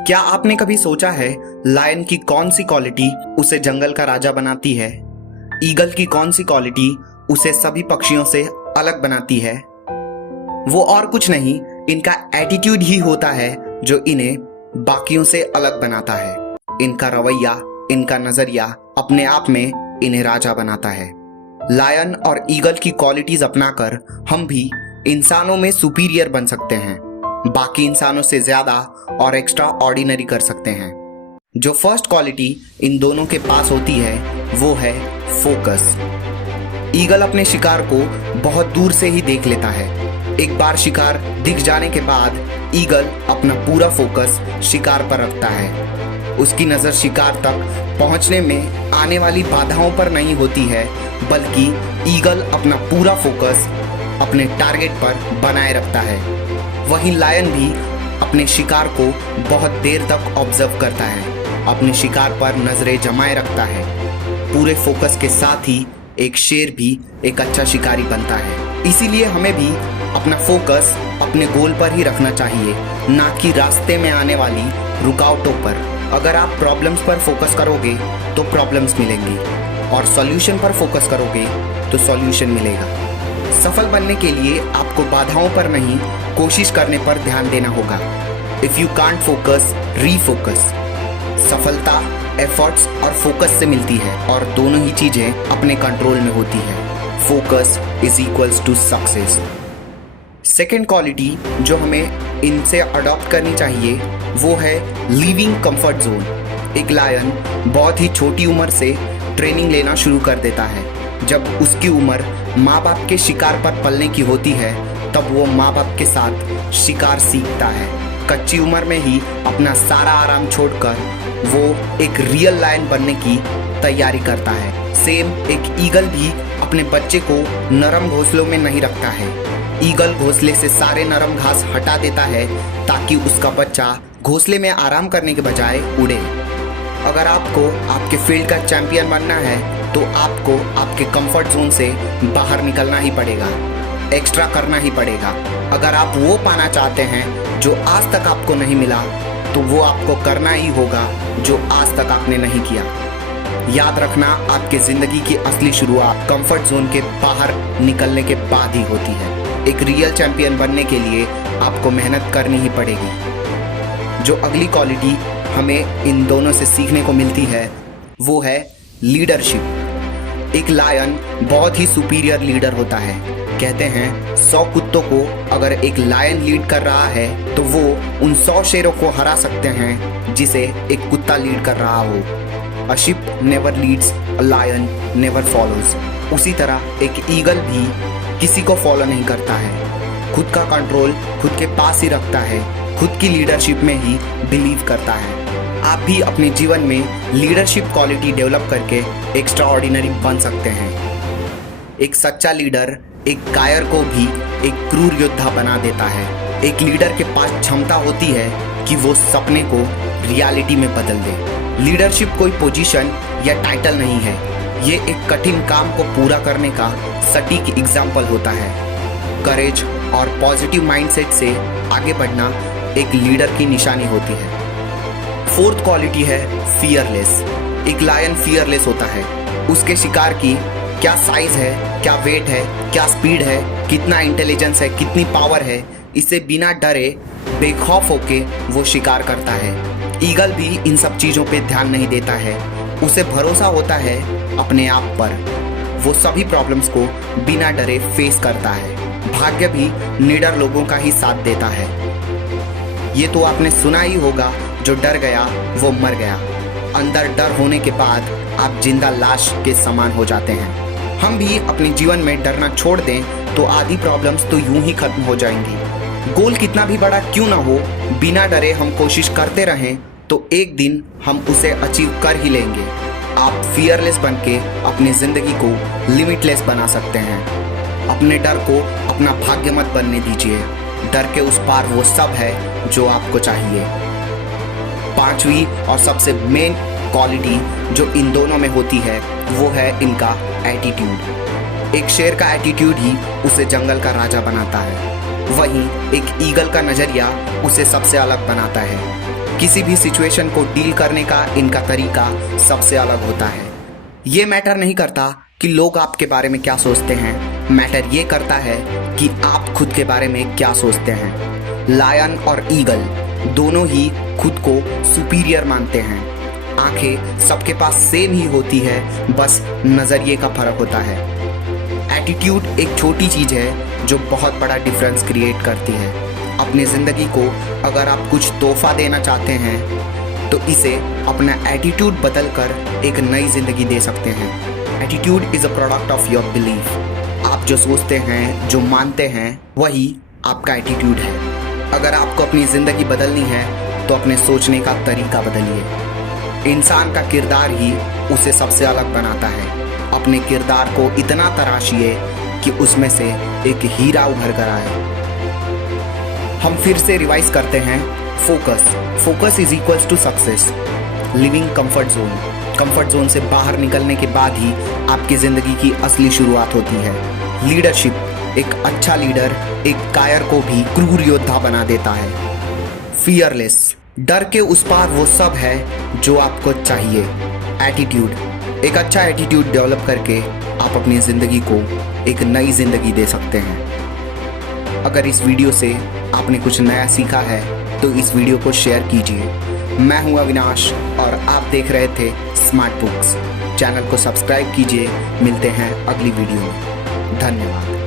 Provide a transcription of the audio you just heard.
क्या आपने कभी सोचा है लायन की कौन सी क्वालिटी उसे जंगल का राजा बनाती है? ईगल की कौन सी क्वालिटी उसे सभी पक्षियों से अलग बनाती है? वो और कुछ नहीं, इनका एटीट्यूड ही होता है जो इन्हें बाकियों से अलग बनाता है। इनका रवैया, इनका नजरिया अपने आप में इन्हें राजा बनाता है। लायन और ईगल की क्वालिटीज अपनाकर हम भी इंसानों में सुपीरियर बन सकते हैं, बाकी इंसानों से ज्यादा और एक्स्ट्रा ऑर्डिनरी कर सकते हैं। जो फर्स्ट क्वालिटी इन दोनों के पास होती है वो है फोकस। ईगल अपने शिकार को बहुत दूर से ही देख लेता है। एक बार शिकार दिख जाने के बाद ईगल अपना पूरा फोकस शिकार पर रखता है। उसकी नजर शिकार तक पहुंचने में आने वाली बाधाओं पर नहीं होती है, बल्कि ईगल अपना पूरा फोकस अपने टारगेट पर बनाए रखता है। वहीं लायन भी अपने शिकार को बहुत देर तक ऑब्जर्व करता है, अपने शिकार पर नजरें जमाए रखता है। पूरे फोकस के साथ ही एक शेर भी एक अच्छा शिकारी बनता है। इसीलिए हमें भी अपना फोकस अपने गोल पर ही रखना चाहिए, ना कि रास्ते में आने वाली रुकावटों पर। अगर आप प्रॉब्लम्स पर फोकस करोगे तो प्रॉब्लम्स मिलेंगी, और सॉल्यूशन पर फोकस करोगे तो सॉल्यूशन मिलेगा। सफल बनने के लिए आपको बाधाओं पर नहीं, कोशिश करने पर ध्यान देना होगा। If you can't focus, refocus. सफलता एफर्ट्स और फोकस से मिलती है, और दोनों ही चीजें अपने कंट्रोल में होती है। Focus is equals to success. Second quality जो हमें इनसे अडॉप्ट करनी चाहिए वो है लिविंग कंफर्ट जोन। एक लायन बहुत ही छोटी उम्र से ट्रेनिंग लेना शुरू कर देता है। जब उसकी उम्र माँ बाप के शिकार पर पलने की होती है, तब वो माँ बाप के साथ शिकार सीखता है। कच्ची उम्र में ही अपना सारा आराम छोड़कर वो एक रियल लायन बनने की तैयारी करता है। सेम एक ईगल भी अपने बच्चे को नरम घोंसलों में नहीं रखता है। ईगल घोंसले से सारे नरम घास हटा देता है ताकि उसका बच्चा घोंसले में आराम करने के बजाय उड़े। अगर आपको आपके फील्ड का चैंपियन बनना है तो आपको आपके कंफर्ट जोन से बाहर निकलना ही पड़ेगा, एक्स्ट्रा करना ही पड़ेगा। अगर आप वो पाना चाहते हैं जो आज तक आपको नहीं मिला, तो वो आपको करना ही होगा जो आज तक आपने नहीं किया। याद रखना, आपकी जिंदगी की असली शुरुआत कंफर्ट जोन के बाहर निकलने के बाद ही होती है। एक रियल चैंपियन बनने के लिए आपको मेहनत करनी ही पड़ेगी। जो अगली क्वालिटी हमें इन दोनों से सीखने को मिलती है वो है लीडरशिप। एक लायन बहुत ही सुपीरियर लीडर होता है। कहते हैं 100 कुत्तों को अगर एक लायन लीड कर रहा है तो वो उन 100 शेरों को हरा सकते हैं जिसे एक कुत्ता लीड कर रहा हो। A ship never leads, a lion never follows. उसी तरह एक ईगल भी किसी को फॉलो नहीं करता है, खुद का कंट्रोल खुद के पास ही रखता है, खुद की लीडरशिप में ही बिलीव करता है। आप भी अपने जीवन में लीडरशिप क्वालिटी डेवलप करके एक्स्ट्रा ऑर्डिनरी बन सकते हैं। एक सच्चा लीडर एक कायर को भी एक क्रूर योद्धा बना देता है। एक लीडर के पास क्षमता होती है कि वो सपने को रियलिटी में बदल दे। लीडरशिप कोई पोजीशन या टाइटल नहीं है, ये एक कठिन काम को पूरा करने का सटीक एग्जाम्पल होता है। करेज और पॉजिटिव माइंडसेट से आगे बढ़ना एक लीडर की निशानी होती है। फोर्थ क्वालिटी है फियरलेस। एक लायन फियरलेस होता है। उसके शिकार की क्या साइज है, क्या वेट है, क्या स्पीड है, कितना इंटेलिजेंस है, कितनी पावर है, इसे बिना डरे बेखौफ होके वो शिकार करता है। ईगल भी इन सब चीज़ों पे ध्यान नहीं देता है। उसे भरोसा होता है अपने आप पर। वो सभी प्रॉब्लम्स को बिना डरे फेस करता है। भाग्य भी निडर लोगों का ही साथ देता है। ये तो आपने सुना ही होगा, जो डर गया वो मर गया। अंदर डर होने के बाद आप जिंदा लाश के समान हो जाते हैं। हम भी अपने जीवन में डरना छोड़ दें तो आधी प्रॉब्लम्स तो यूं ही खत्म हो जाएंगी। गोल कितना भी बड़ा क्यों ना हो, बिना डरे हम कोशिश करते रहें तो एक दिन हम उसे अचीव कर ही लेंगे। आप फियरलेस बन के अपनी जिंदगी को लिमिटलेस बना सकते हैं। अपने डर को अपना भाग्य मत बनने दीजिए। डर के उस पार वो सब है जो आपको चाहिए। पांचवी और सबसे मेन क्वालिटी जो इन दोनों में होती है वो है इनका एटीट्यूड। एक शेर का एटीट्यूड ही उसे जंगल का राजा बनाता है, वहीं एक ईगल का नजरिया उसे सबसे अलग बनाता है। किसी भी सिचुएशन को डील करने का इनका तरीका सबसे अलग होता है। ये मैटर नहीं करता कि लोग आपके बारे में क्या सोचते हैं, मैटर ये करता है कि आप खुद के बारे में क्या सोचते हैं। लायन और ईगल दोनों ही खुद को सुपीरियर मानते हैं। आंखें सबके पास सेम ही होती है, बस नजरिए का फर्क होता है। एटीट्यूड एक छोटी चीज है जो बहुत बड़ा डिफरेंस क्रिएट करती है। अपनी जिंदगी को अगर आप कुछ तोहफा देना चाहते हैं तो इसे अपना एटीट्यूड बदल कर एक नई जिंदगी दे सकते हैं। Attitude is a product of your belief. आप जो सोचते हैं, जो मानते हैं, वही आपका एटीट्यूड है। अगर आपको अपनी जिंदगी बदलनी है तो अपने सोचने का तरीका बदलिए। इंसान का किरदार ही उसे सबसे अलग बनाता है। अपने किरदार को इतना तराशिए कि उसमें से एक हीरा उभर कर आए। हम फिर से रिवाइज करते हैं। Focus is equals to success. Living comfort zone. Comfort zone से बाहर निकलने के बाद ही आपकी जिंदगी की असली शुरुआत होती है। लीडरशिप। एक अच्छा लीडर एक कायर को भी क्रूर योद्धा बना देता है। फियरलेस। डर के उस पार वो सब है जो आपको चाहिए। एटीट्यूड। एक अच्छा एटीट्यूड डेवलप करके आप अपनी जिंदगी को एक नई जिंदगी दे सकते हैं। अगर इस वीडियो से आपने कुछ नया सीखा है तो इस वीडियो को शेयर कीजिए। मैं हूं अविनाश और आप देख रहे थे स्मार्ट बुक्स। चैनल को सब्सक्राइब कीजिए। मिलते हैं अगली वीडियो में। धन्यवाद।